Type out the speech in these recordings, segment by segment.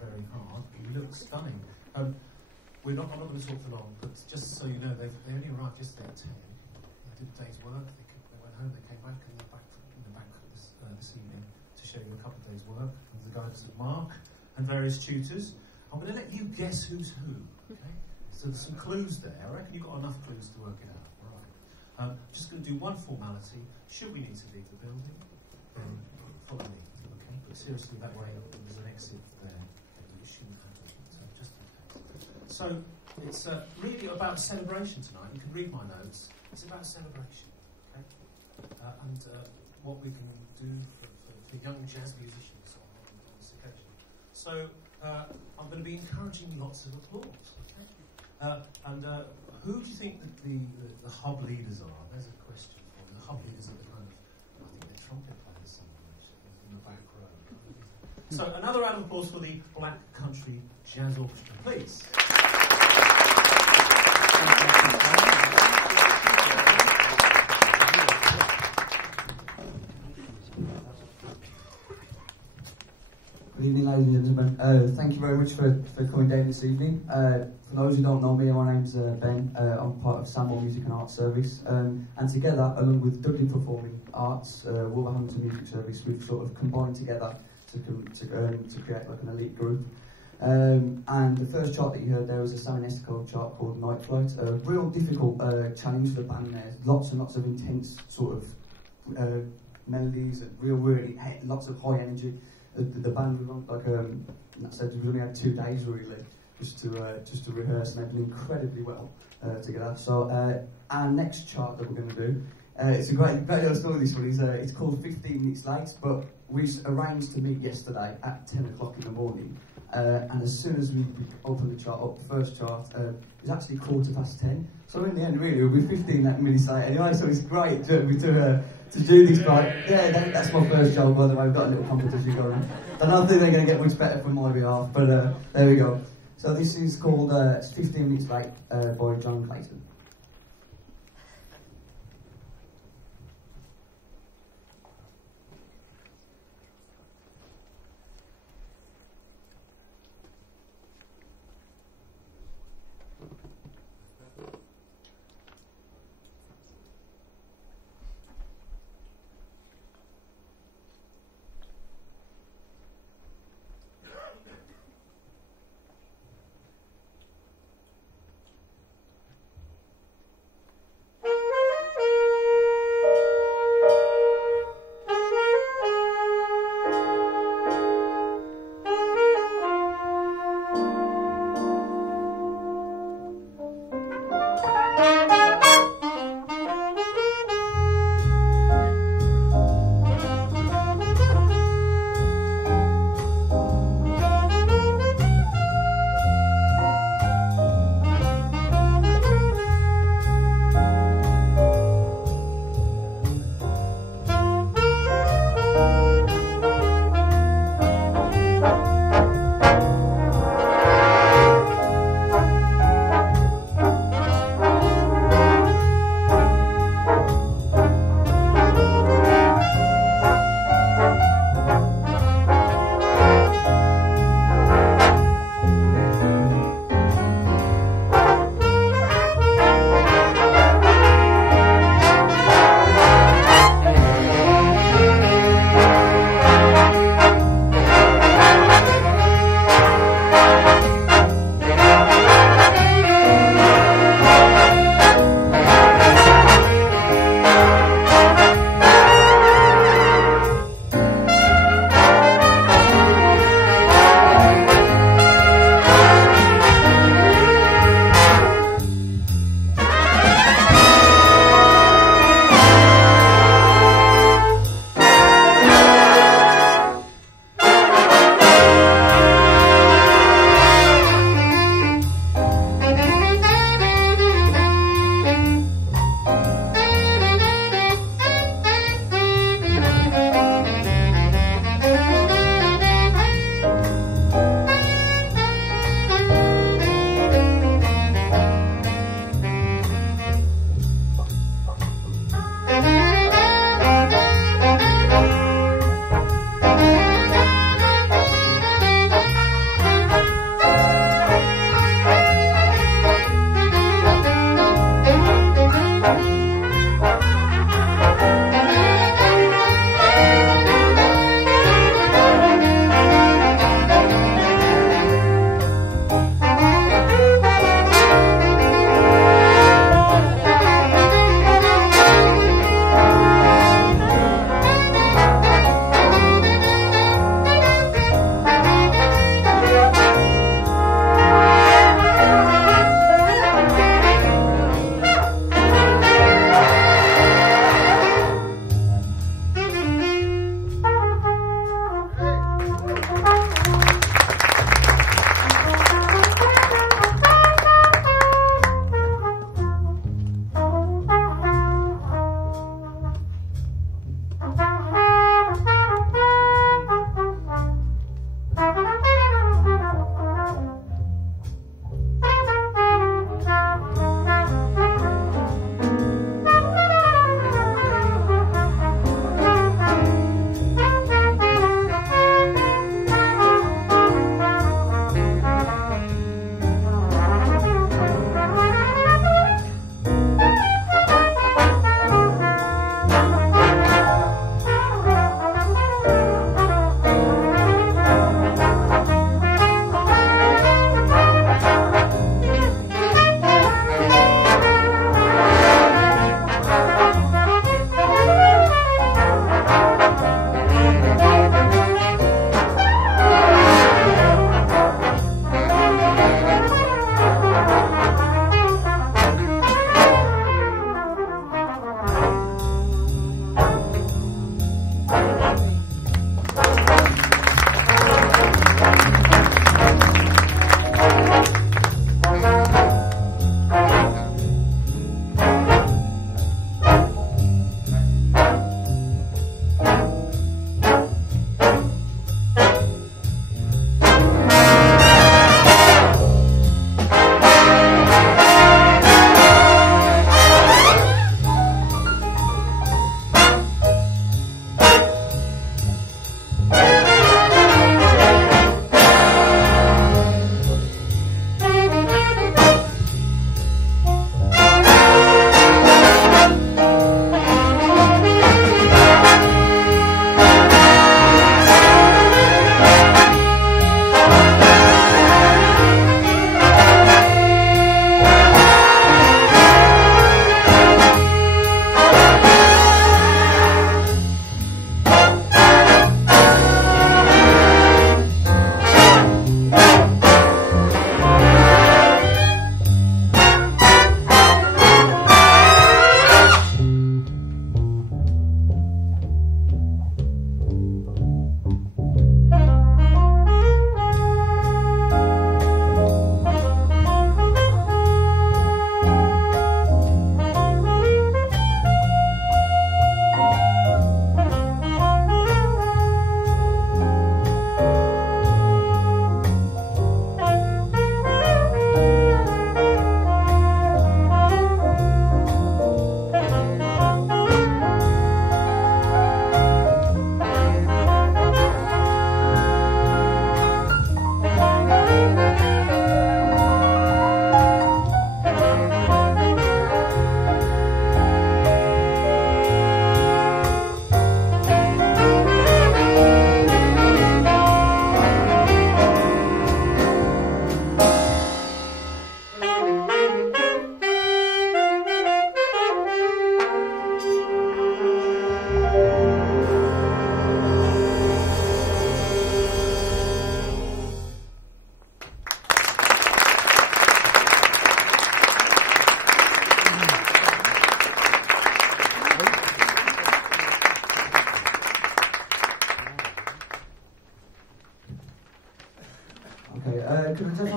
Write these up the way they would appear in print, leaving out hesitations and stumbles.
very hard. You look stunning. I'm not going to talk for long, but just so you know, they only arrived yesterday at 10. They did a day's work. They went home. They came back, and they're back in the bank this evening to show you a couple of days' work under the guidance of Mark and various tutors. I'm going to let you guess who's who. Okay? So there's some clues there. I reckon you've got enough clues to work it out. Right. I'm just going to do one formality. Should we need to leave the building, then follow me. Okay? But seriously, that way there's an exit there. You shouldn't have it. So just in case. So it's really about celebration tonight. You can read my notes. It's about celebration. Okay? And what we can do for young jazz musicians on this occasion. So I'm going to be encouraging lots of applause. Okay? And who do you think that the hub leaders are? There's a question for you. The hub leaders are the kind of, I think they're trumpet players somewhere in the back row. So another round of applause for the Black Country Jazz Orchestra, please. Good evening, ladies and gentlemen. Thank you very much for coming down this evening. For those who don't know me, my name's Ben. I'm part of Samwell Music and Arts Service. And together, along with Dudley Performing Arts, Wolverhampton Music Service, we've sort of combined together to create like an elite group. And the first chart that you heard there was a Sam Esco chart called Night Flight. A real difficult challenge for the band there. Lots and lots of intense sort of melodies and really lots of high energy. The band was on, like I said, we only had 2 days really just to rehearse, and they've done incredibly well together. So our next chart that we're going to do, it's a great little story. This one it's called 15 Minutes Late, but we arranged to meet yesterday at 10 o'clock in the morning. And as soon as we opened the chart up, the first chart, it was actually 10:15. So in the end, really, we'll be 15 minutes late anyway. So it's great to do this. But yeah, that's my first job. By the way, I've got a little competition going on. I don't think they're going to get much better from my behalf, but there we go. So this is called 15 Minutes Late by John Clayton.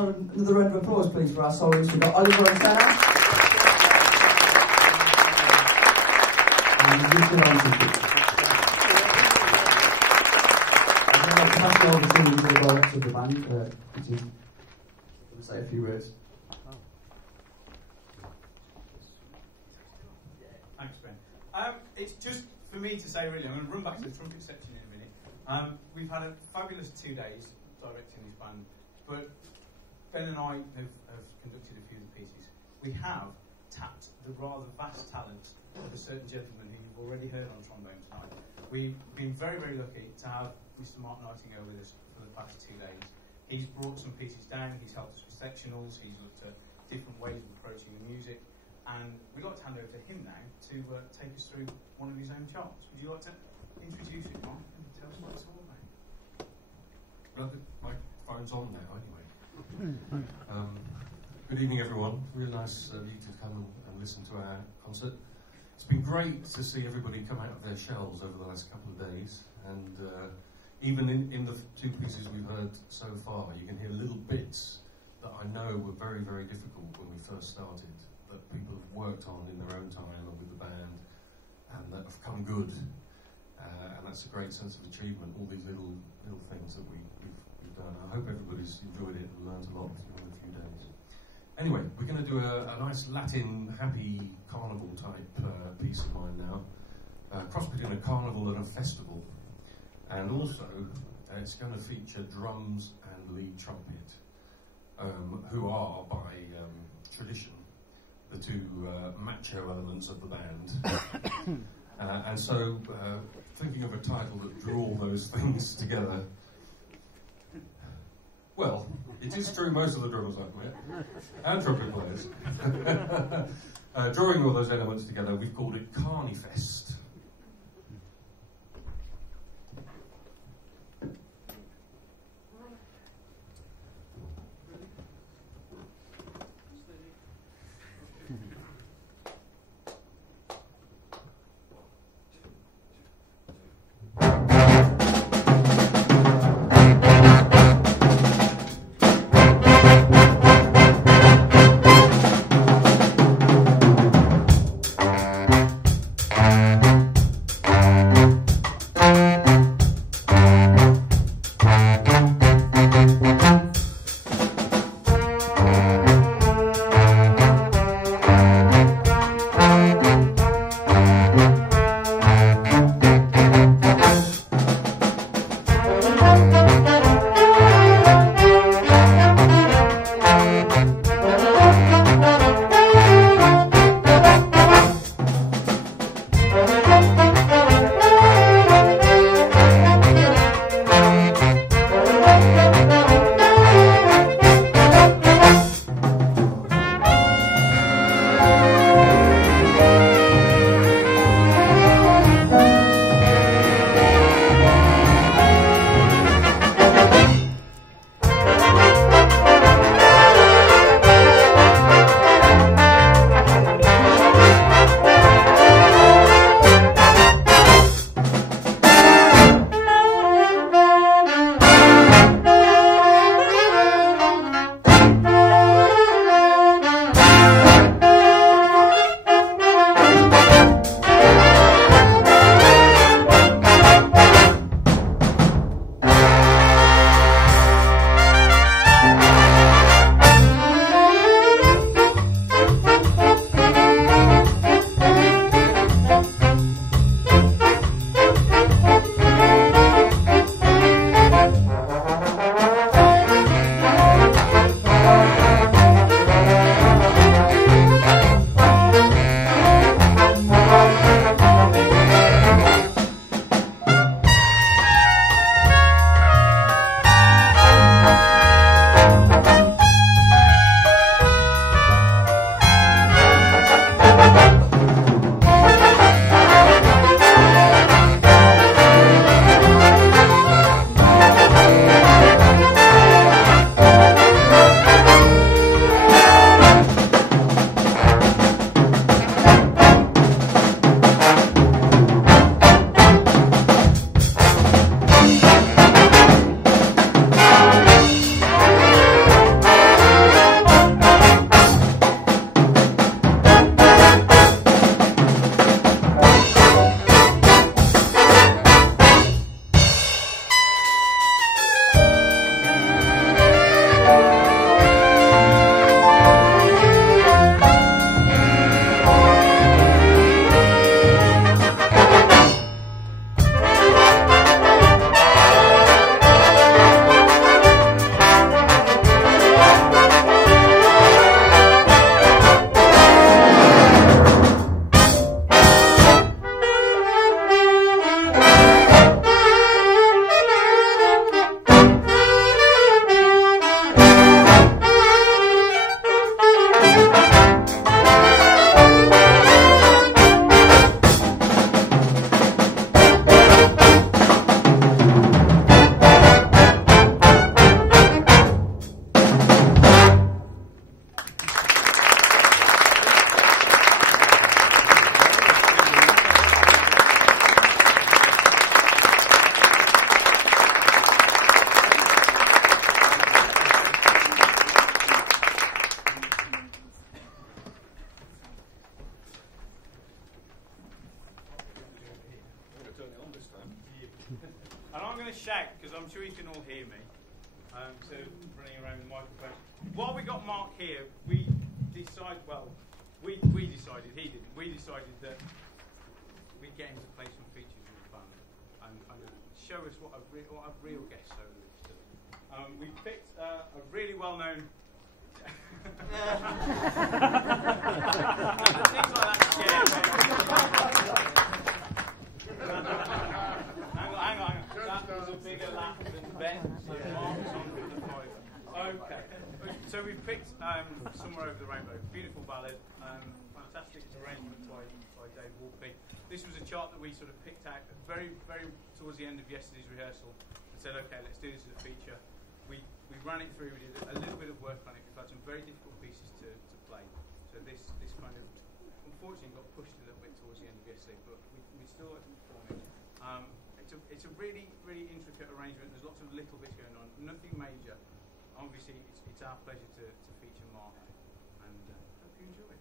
another round of applause, please, for our soloists. We've got Oliver and Sarah. And Mr. Rankin. And then I'll pass you over to the director of the band, which is going to say a few words. Thanks, Ben. It's just for me to say, really, I'm going to run back to the trumpet section in a minute. We've had a fabulous 2 days directing this band, but Ben and I have conducted a few of the pieces. We have tapped the rather vast talent of a certain gentleman who you've already heard on trombone tonight. We've been very, very lucky to have Mr. Mark Nightingale with us for the past 2 days. He's brought some pieces down, he's helped us with sectionals, he's looked at different ways of approaching the music. And we'd like to hand over to him now to take us through one of his own charts. Would you like to introduce it, Mark, and tell us what it's all about? Well, the microphone's on now, anyway. Good evening, everyone. Really nice of you to come and listen to our concert. It's been great to see everybody come out of their shells over the last couple of days. And even in the 2 pieces we've heard so far, you can hear little bits that I know were very, very difficult when we first started, that people have worked on in their own time and with the band, and that have come good. And that's a great sense of achievement, all these little things that we've done. I hope everybody's enjoyed it and learned a lot during a few days. Anyway, we're going to do a nice Latin, happy, carnival type piece of mine now. Cross between a carnival and a festival. And also, it's going to feature drums and lead trumpet, who are, by tradition, the 2 macho elements of the band. And so, thinking of a title that drew all those things together, well, it is true most of the drummers I've met, and trumpet players. Drawing all those elements together, we've called it Carnifest. shout because I'm sure you can all hear me. So running around with the microphone. While we got Mark here, we decided. Well, we decided. He didn't. We decided that we'd get him to play some features with the band and kind of show us what a real guest solo is. We picked a really well-known. Things like that scare me. Hang on. That was a bigger laugh than Ben. So Mark's on for the 5. Okay. So we picked Somewhere Over the Rainbow. Beautiful ballad. Fantastic arrangement by Dave Wolpe. This was a chart that we sort of picked out very, very towards the end of yesterday's rehearsal and said, okay, let's do this as a feature. We ran it through, we did a little bit of work on it, we've had some very difficult pieces to play. So this kind of, unfortunately, got pushed a little bit towards the end of yesterday, but we still like to perform it. It's a really, really intricate arrangement. There's lots of little bits going on, nothing major. Obviously, it's our pleasure to feature Mark, and hope you enjoy it.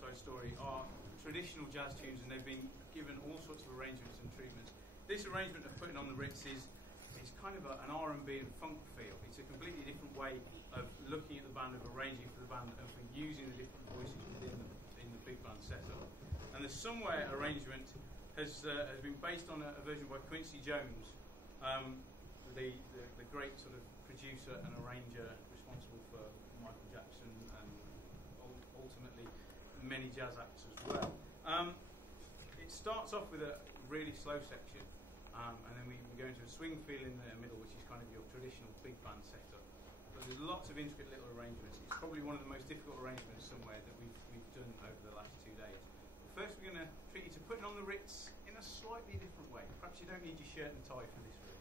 Side Story are traditional jazz tunes, and they've been given all sorts of arrangements and treatments. This arrangement of Putting on the Ritz is kind of an R&B and funk feel. It's a completely different way of looking at the band, of arranging for the band, and for using the different voices within the big band setup. And the Somewhere arrangement has been based on a version by Quincy Jones, the great sort of producer and arranger responsible for Michael Jackson and ultimately many jazz acts as well. It starts off with a really slow section, and then we go into a swing feel in the middle, which is kind of your traditional big band setup. But there's lots of intricate little arrangements. It's probably one of the most difficult arrangements somewhere that we've done over the last 2 days. But first we're going to treat you to Putting on the Ritz in a slightly different way. Perhaps you don't need your shirt and tie for this version.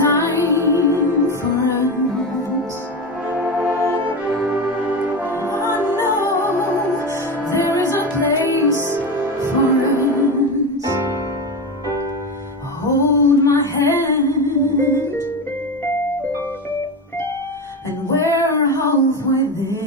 time for us. I know there is a place for us. Hold my hand, and we're halfway there.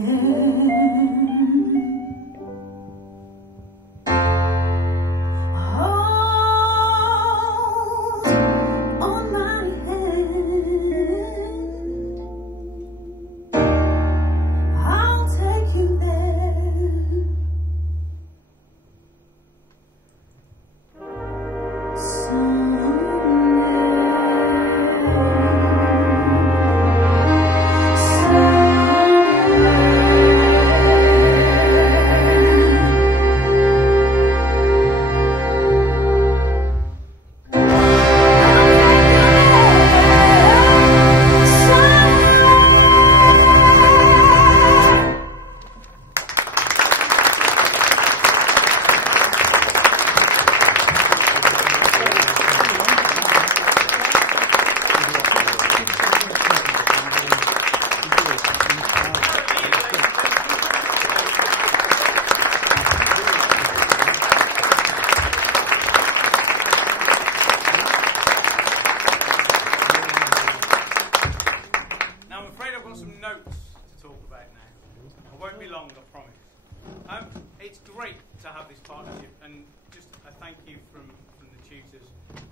It's great to have this partnership, and just a thank you from the tutors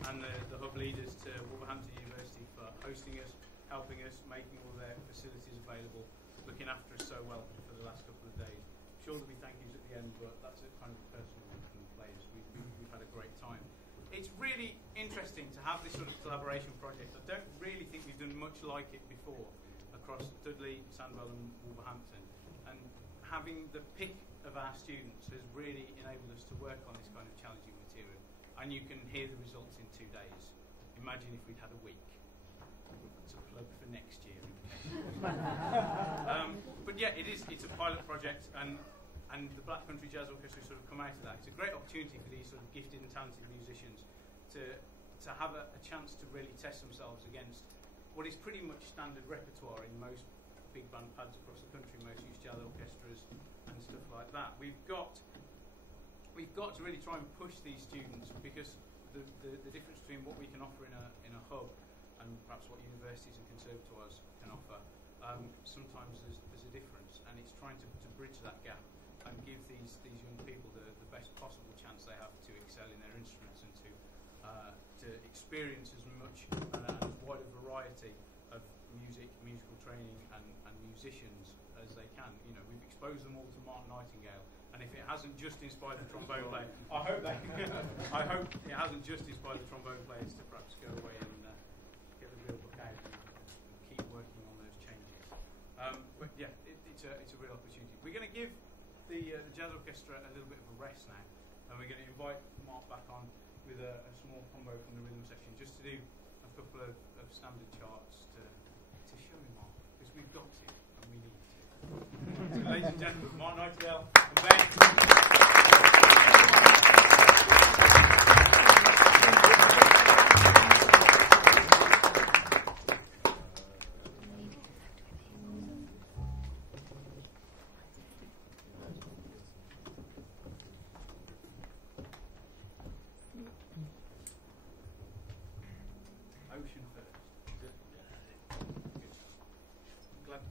and the hub leaders to Wolverhampton University for hosting us, helping us, making all their facilities available, looking after us so well for the last couple of days. Sure there'll be thank yous at the end, but that's a kind of personal one from the players. We've had a great time. It's really interesting to have this sort of collaboration project. I don't really think we've done much like it before across Dudley, Sandwell and Wolverhampton, and having the pick of our students has really enabled us to work on this kind of challenging material, and you can hear the results in 2 days. Imagine if we'd had a week. It's a plug for next year. But yeah, it's a pilot project, and the Black Country Jazz Orchestra sort of come out of that. It's a great opportunity for these sort of gifted and talented musicians to have a chance to really test themselves against what is pretty much standard repertoire in most big band pads across the country, most youth jazz orchestras and stuff like that. We've got to really try and push these students, because the difference between what we can offer in a hub and perhaps what universities and conservatoires can offer, sometimes there's a difference, and it's trying to bridge that gap and give these young people the best possible chance they have to excel in their instruments and to experience as much and as wide a variety of musical training and musicians as they can. You know, we've exposed them all to Mark Nightingale, and if it hasn't just inspired the trombone player, I hope it hasn't just inspired the trombone players to perhaps go away and get the real book out and keep working on those changes. But yeah, it's a real opportunity. We're going to give the jazz orchestra a little bit of a rest now, and we're going to invite Mark back on with a small combo from the rhythm section, just to do a couple of standard charts to show him off, because we've got to and we need to. So ladies and gentlemen, Mark Nightingale and Ben. Ocean first. Good.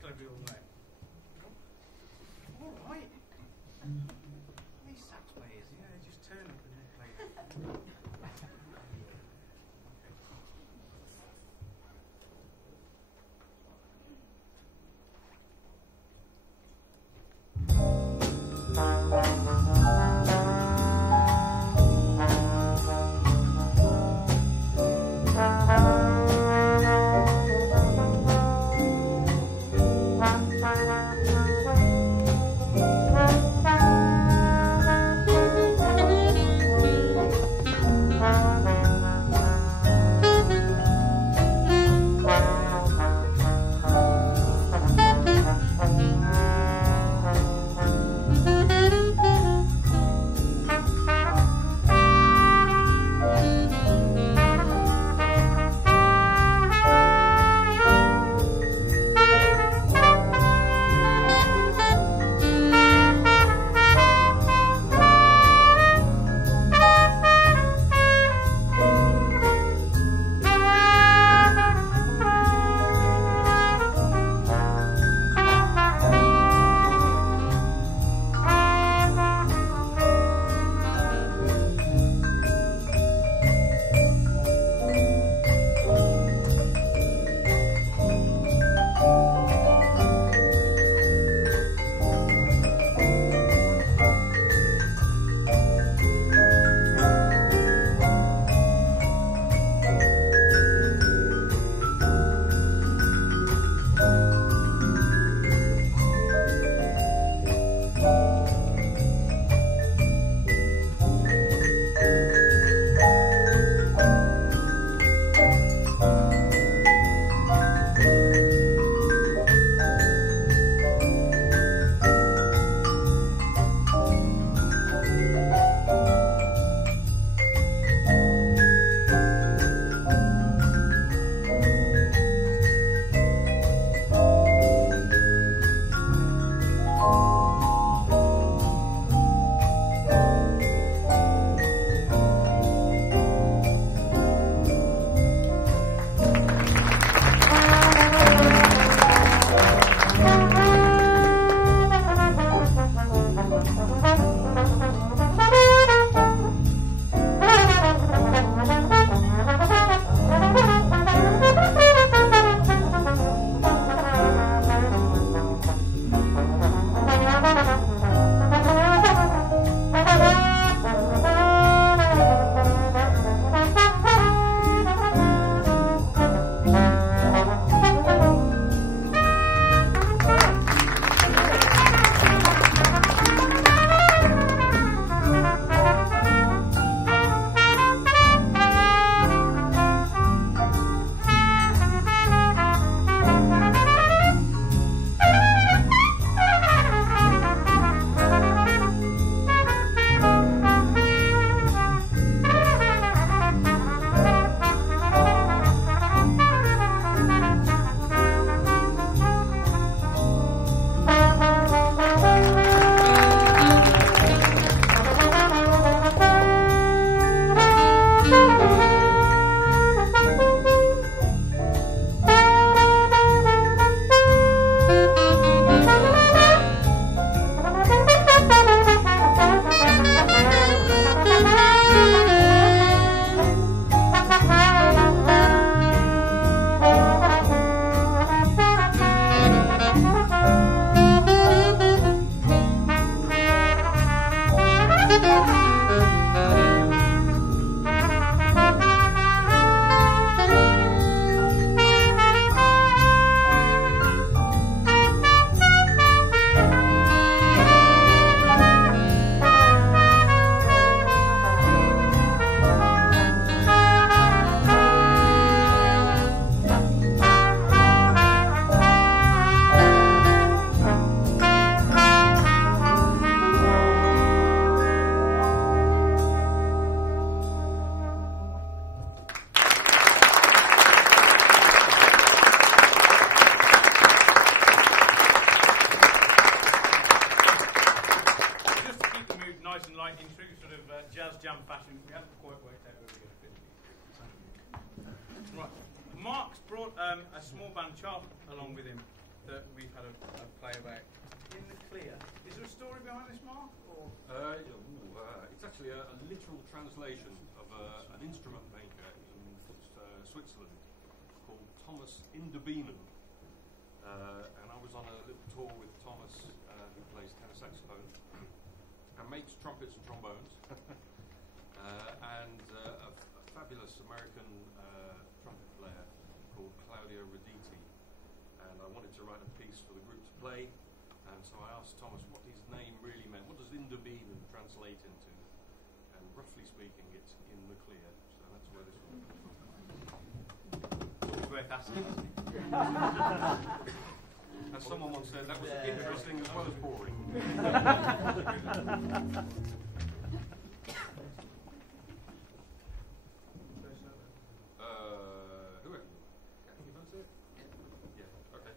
Glad we all know. All right. I mean, jazz jam fashion. We haven't quite worked out where we're going to fit. Right. Mark's brought a small band chart along with him that we've had a play about. In the Clear. Is there a story behind this, Mark? Or? It's actually a literal translation of an instrument maker in Switzerland called Thomas Inderbienen. And I was on a little tour with Thomas, who plays tenor saxophone and makes trumpets and trombones, and a fabulous American trumpet player called Claudio Roditi. And I wanted to write a piece for the group to play. And so I asked Thomas what his name really meant. What does Inderbienen translate into? And roughly speaking, it's in the clear. So that's where this one comes from. It's worth asking, isn't it? As someone once said, that was interesting as well as boring. Whoever. Can you answer it? Yeah, okay.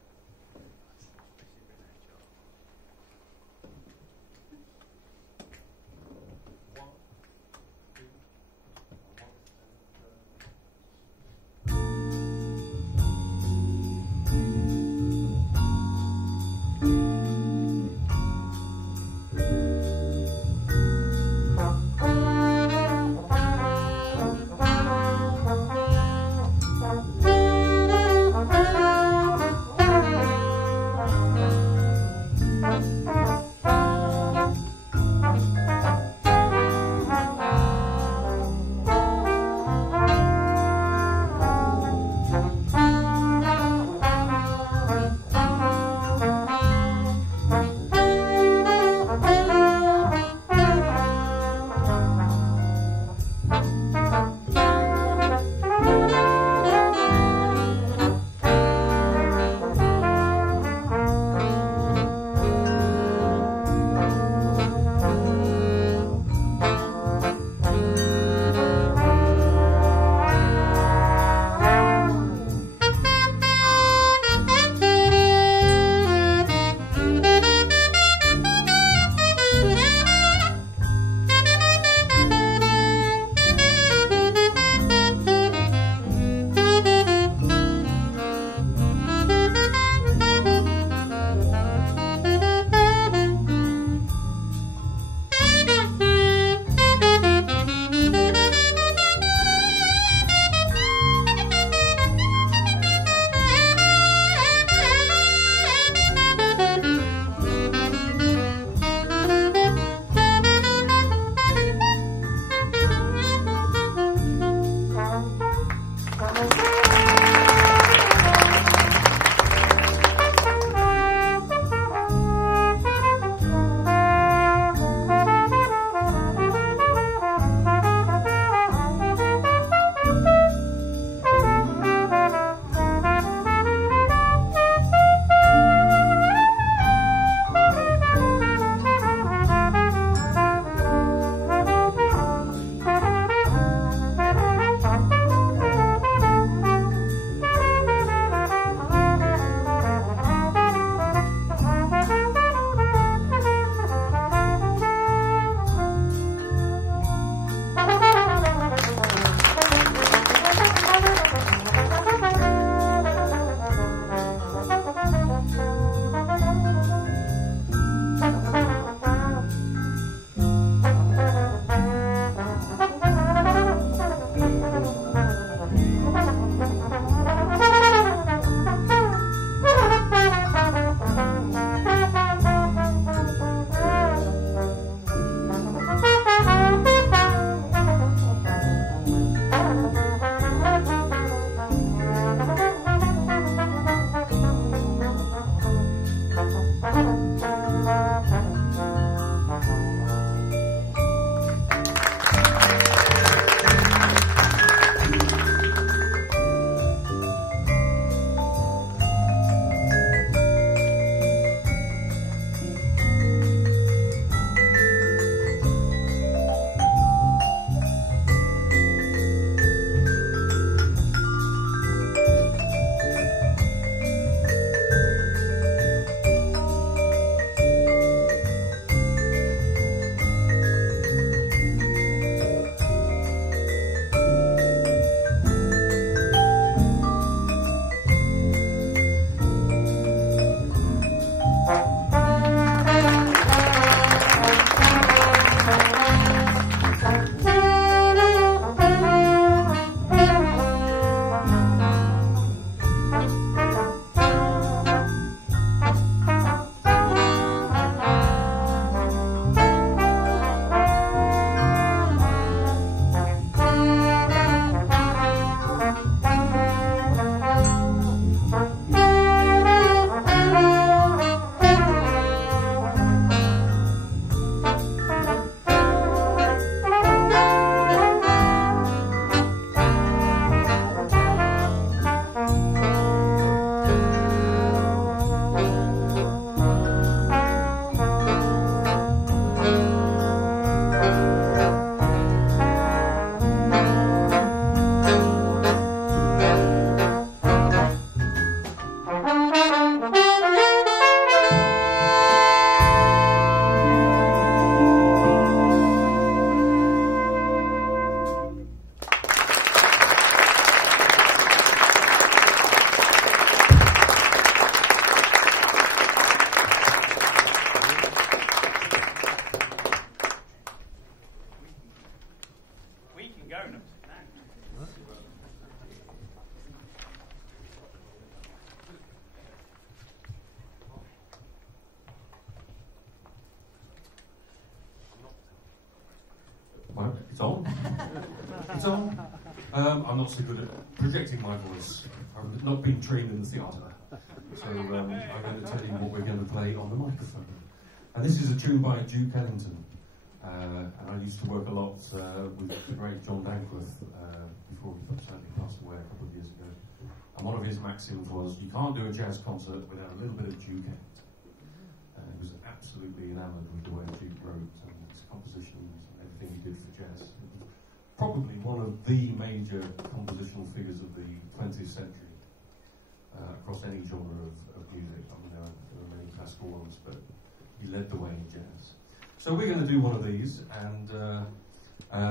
go now. Right, it's on. It's on. I'm not so good at projecting my voice. I've not been trained in the theatre. So I'm going to tell you what we're going to play on the microphone. And this is a tune by Duke Ellington. And I used to work a lot with the great John Dankworth before he sadly passed away a couple of years ago. And one of his maxims was, you can't do a jazz concert without a little bit of Duke in it. He was absolutely enamoured with the way Duke wrote and his compositions and everything he did for jazz. It was probably one of the major compositional figures of the 20th century across any genre of music. I mean, there are many classical ones, but he led the way in jazz. So we're going to do one of these, and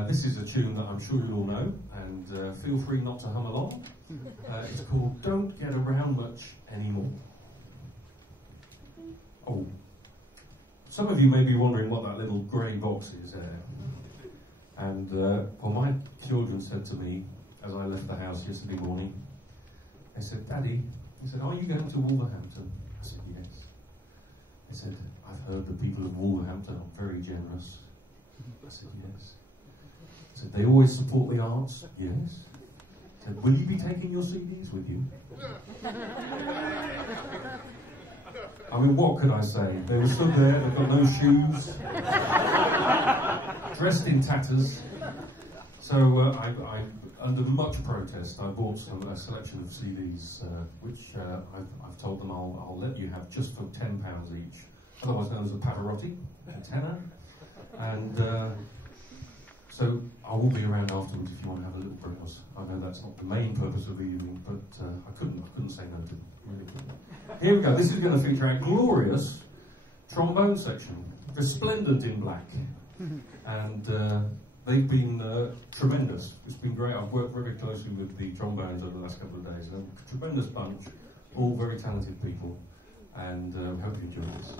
this is a tune that I'm sure you all know, and feel free not to hum along. It's called Don't Get Around Much Anymore. Oh, some of you may be wondering what that little grey box is there. And, well, my children said to me, as I left the house yesterday morning, they said, Daddy, he said, are you going to Wolverhampton? I said, yes. They said, I've heard the people of Wolverhampton are very generous. I said, yes. I said, they always support the arts? Yes. I said, will you be taking your CDs with you? I mean, what could I say? They were stood there, they've got no shoes, dressed in tatters. So I under much protest, I bought a selection of CDs, which I've told them I'll let you have just for £10 each, otherwise known as a Pavarotti, a tenner. And so I will be around afterwards if you want to have a little browse. I know that's not the main purpose of the evening, but I couldn't say no to them. Really couldn't. Here we go. This is going to feature our glorious trombone section, resplendent in black, and they've been tremendous. It's been great. I've worked very closely with the trombones over the last couple of days. A tremendous bunch, all very talented people, and we hope you enjoy this.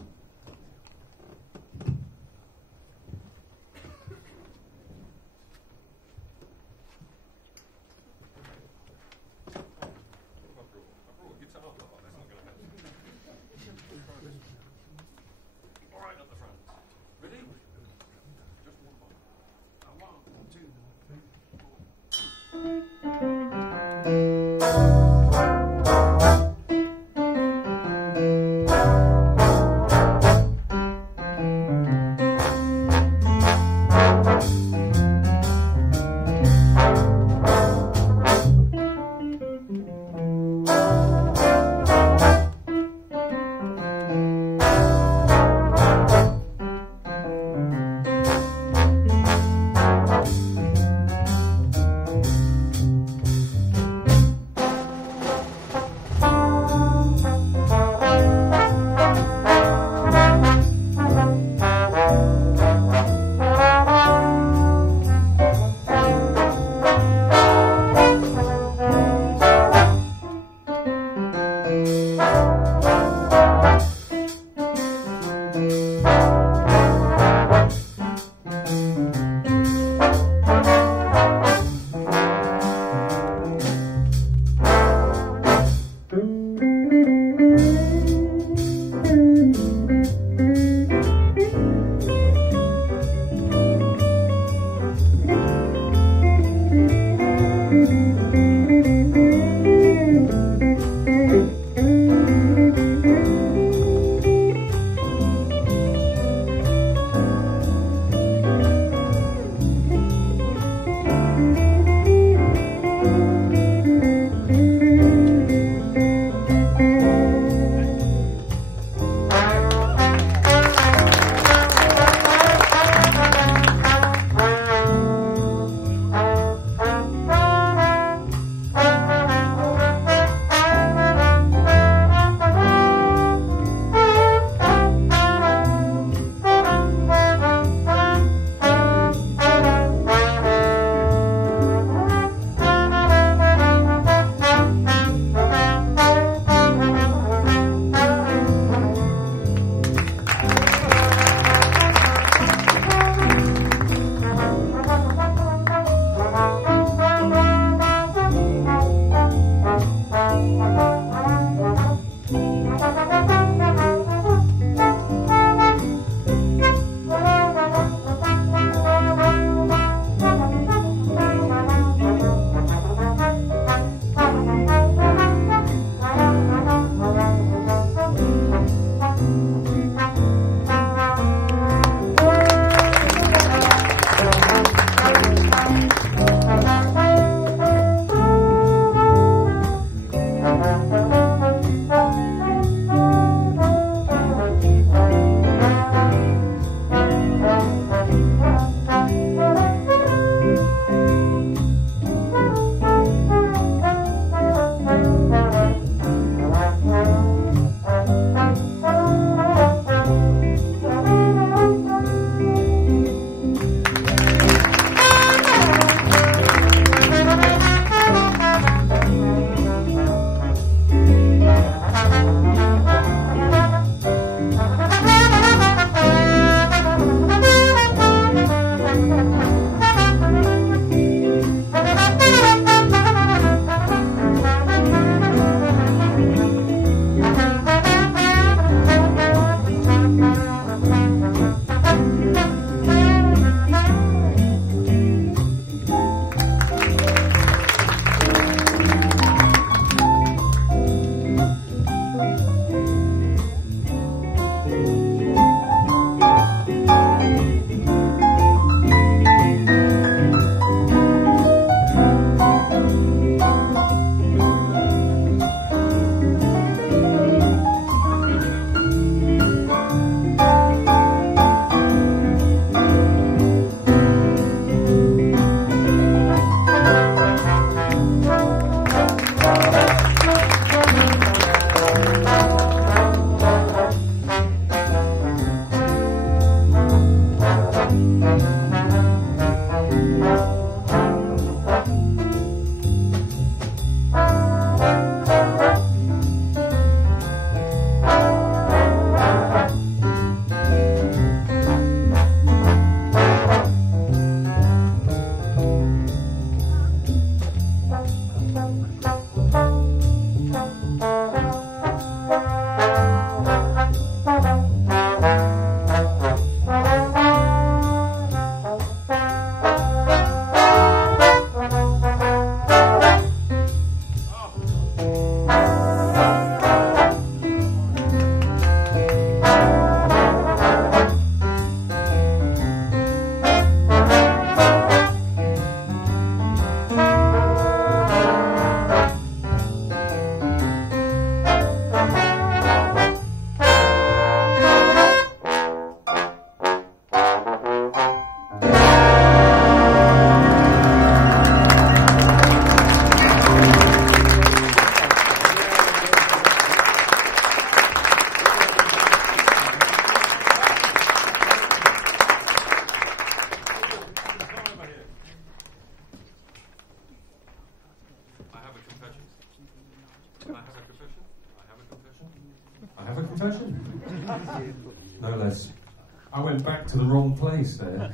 to the wrong place there.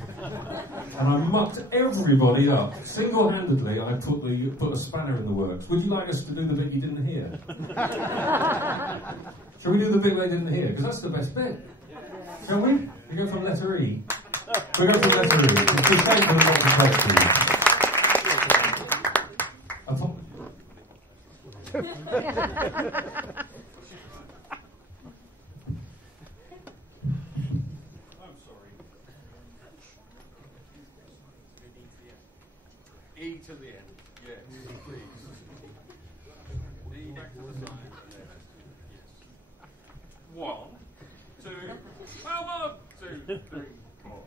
And I mucked everybody up. Single-handedly, I put a spanner in the works. Would you like us to do the bit you didn't hear? Shall we do the bit they didn't hear? Because that's the best bit. Shall we? We go from letter E. We go from letter E. It's a shame we're not to take these. I'm sorry. E to the end. Yes, please. E back to the side. Yes. 1, 2. Well, 1, 2, 3, 4.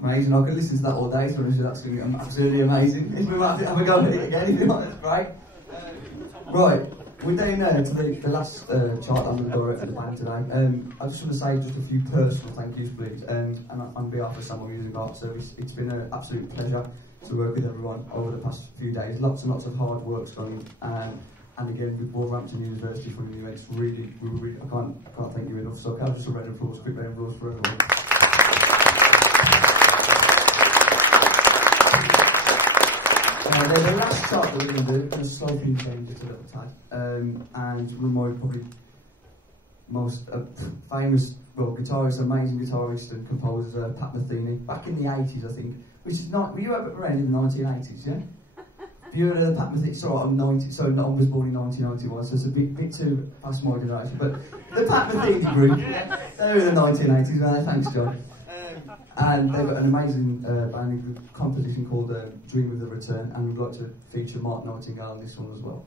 Amazing. I could listen to that all day, so that's going to be absolutely amazing. If we might have a go at it again, if you want, that's great. Right, we're down to the last chart I'm going to go at the band today. I just want to say just a few personal thank yous, please. And on behalf of Samuel Music Art Service, it's been an absolute pleasure to work with everyone over the past few days. Lots and lots of hard work's gone in. And again, with Wolverhampton University for the events, really, I can't thank you enough. So can I just a round of applause, quick round of applause for everyone. The last chart that we're going to do, going to slow things down just a little tad, and one of my probably most famous, guitarist, amazing guitarist and composer, Pat Metheny, back in the 80s, I think, which is not, were you ever around in the 1980s, yeah? You heard of Pat Metheny? Sorry, I was born in 1991, so it's a bit too past my generation, but the Pat Metheny group, they were in the 1980s, right? Thanks, John. And they've got an amazing band composition called Dream of the Return, and we'd like to feature Mark Nightingale on this one as well.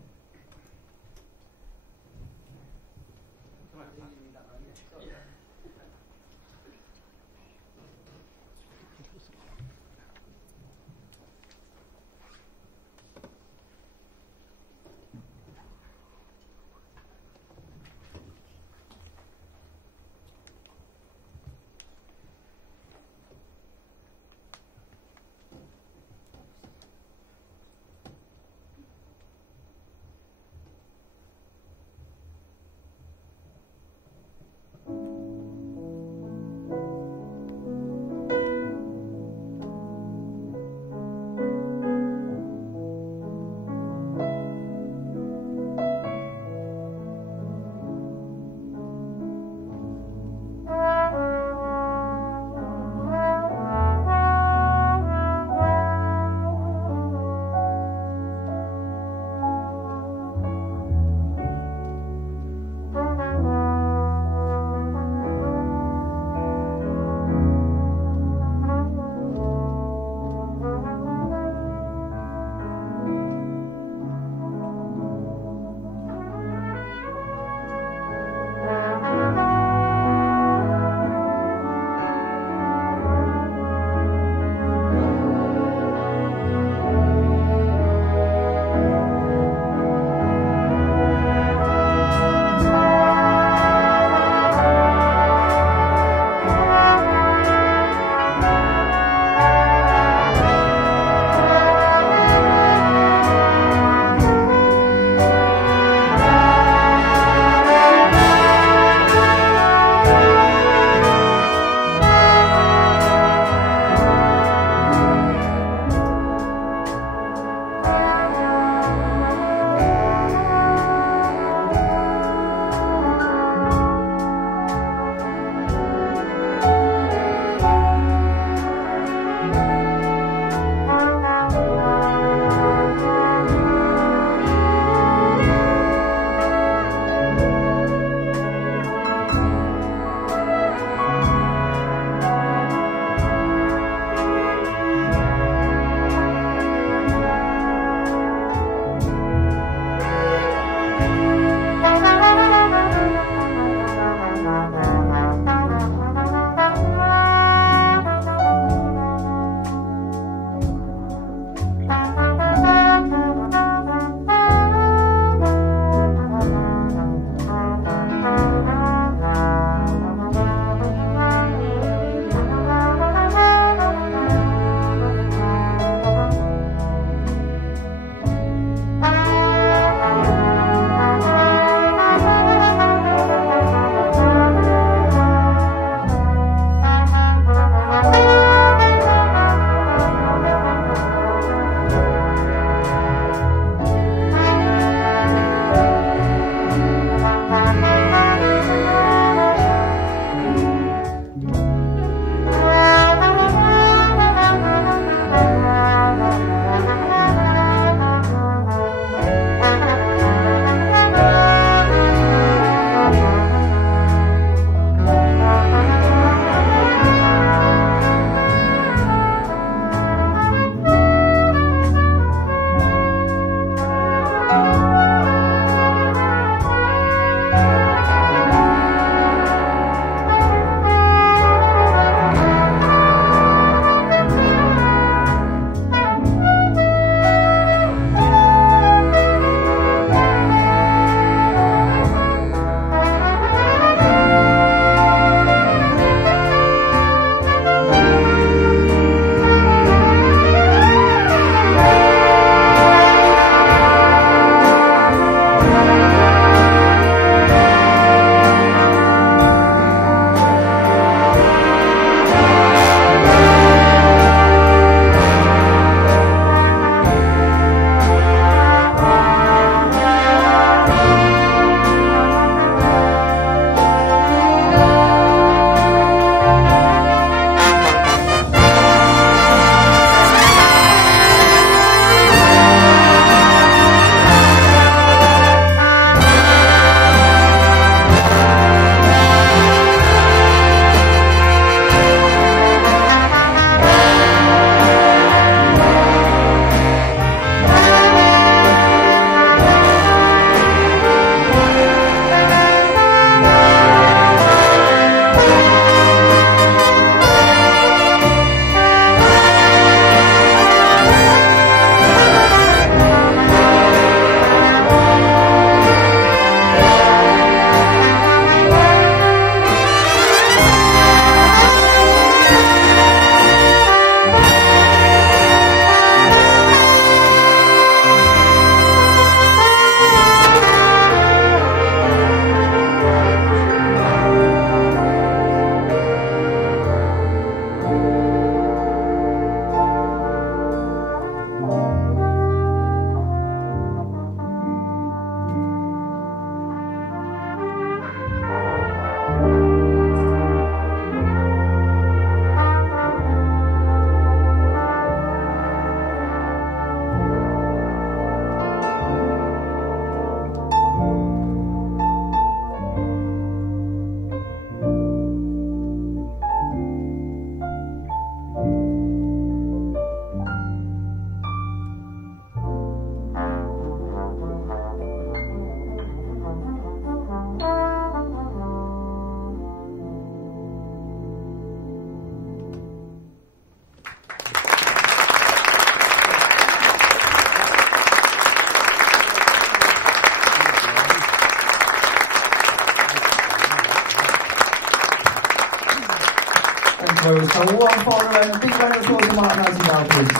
Thank you very much. So one final round, big round of applause to Martin Nightingale, please.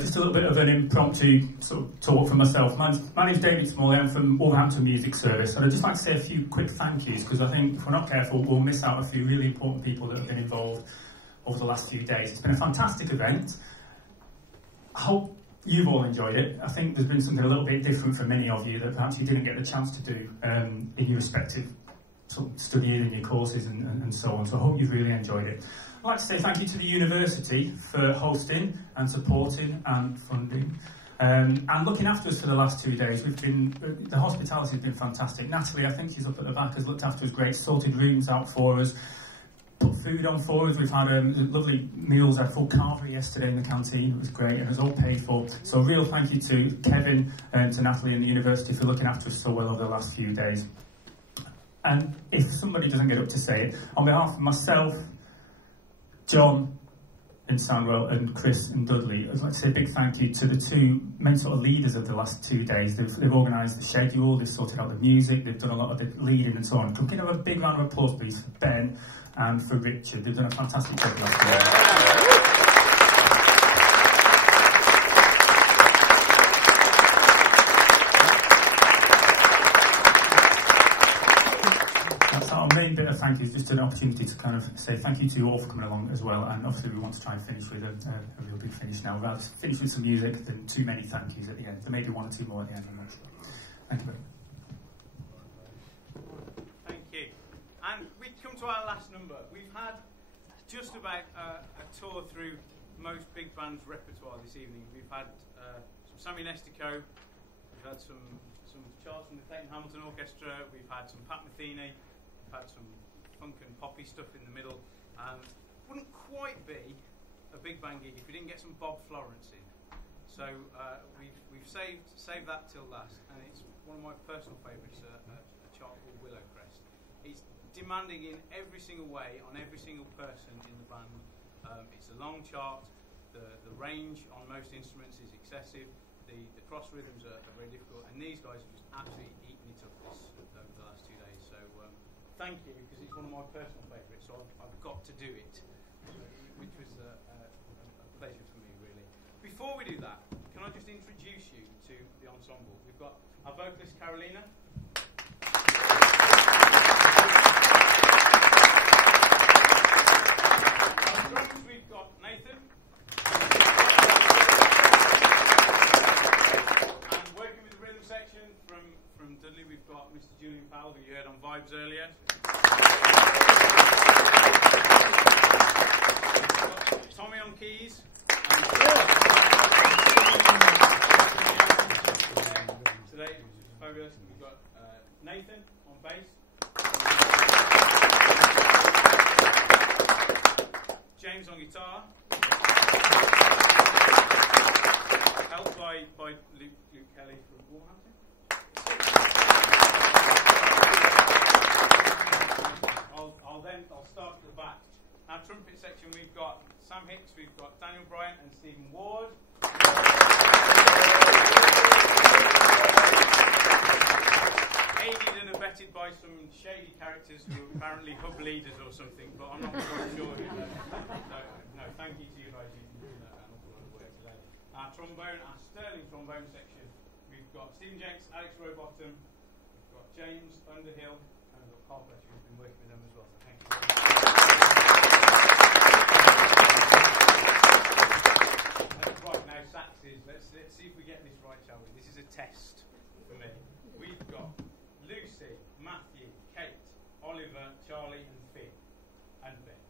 Just a little bit of an impromptu sort of talk for myself. My name's David Smalley, I'm from Wolverhampton Music Service, and I'd just like to say a few quick thank yous, because I think if we're not careful, we'll miss out a few really important people that have been involved over the last few days. It's been a fantastic event. I hope you've all enjoyed it. I think there's been something a little bit different for many of you that perhaps you didn't get the chance to do in your respective sort of studying in your courses and so on, so I hope you've really enjoyed it. I'd like to say thank you to the university for hosting and supporting and funding and looking after us for the last 2 days. The hospitality has been fantastic. Natalie, I think she's up at the back, has looked after us great, sorted rooms out for us, put food on for us. We've had lovely meals. I had full carvery yesterday in the canteen. It was great and it was all paid for. So a real thank you to Kevin and to Natalie and the university for looking after us so well over the last few days. And if somebody doesn't get up to say it, on behalf of myself, John in Sandwell and Chris and Dudley, I'd like to say a big thank you to the two main sort of leaders of the last 2 days. They've organised the schedule, they've sorted out the music, they've done a lot of the leading and so on. Can we have a big round of applause please for Ben and for Richard? They've done a fantastic job last year. Main bit of thank you is just an opportunity to kind of say thank you to you all for coming along as well, and obviously we want to try and finish with a real big finish now. Rather finish with some music than too many thank yous at the end. There may be one or two more at the end, I'm not sure. Thank you very much. Thank you. And we come to our last number. We've had just about a tour through most big bands' repertoire this evening. We've had some Sammy Nestico, we've had some Charles from the Clayton Hamilton Orchestra, we've had some Pat Metheny, had some funk and poppy stuff in the middle. Wouldn't quite be a big band gig if we didn't get some Bob Florence in. So we've saved that till last, and it's one of my personal favourites, a chart called Willow Crest. It's demanding in every single way on every single person in the band. It's a long chart. The range on most instruments is excessive. The cross rhythms are very difficult, and these guys have just absolutely eaten it up over the last 2 days. So. Thank you, because it's one of my personal favourites, so I've got to do it, which was a pleasure for me, really. Before we do that, can I just introduce you to the ensemble? We've got our vocalist, Carolina. On drums, we've got Nathan. And working with the rhythm section from Dudley, we've got Mr. Julian Powell, who you heard on Vibes earlier. Tommy on keys. Today, which is fabulous. We've got Nathan on bass. James on guitar. Helped by Luke Kelly from Wolverhampton. I'll start at the back. Our trumpet section, we've got Sam Hicks, we've got Daniel Bryant and Stephen Ward. Aided and abetted by some shady characters who are apparently hub leaders or something, but I'm not quite sure who they are. No, thank you to you guys. You've done an awful lot of work today. Our trombone, our sterling trombone section, we've got Stephen Jenks, Alex Rowbottom, we've got James Underhill, and we've got Carl Fletcher, who's been working with them as well, so thank you very much. Right, now saxes, let's see if we get this right, shall we? This is a test for me. We've got Lucy, Matthew, Kate, Oliver, Charlie and Finn, and Ben.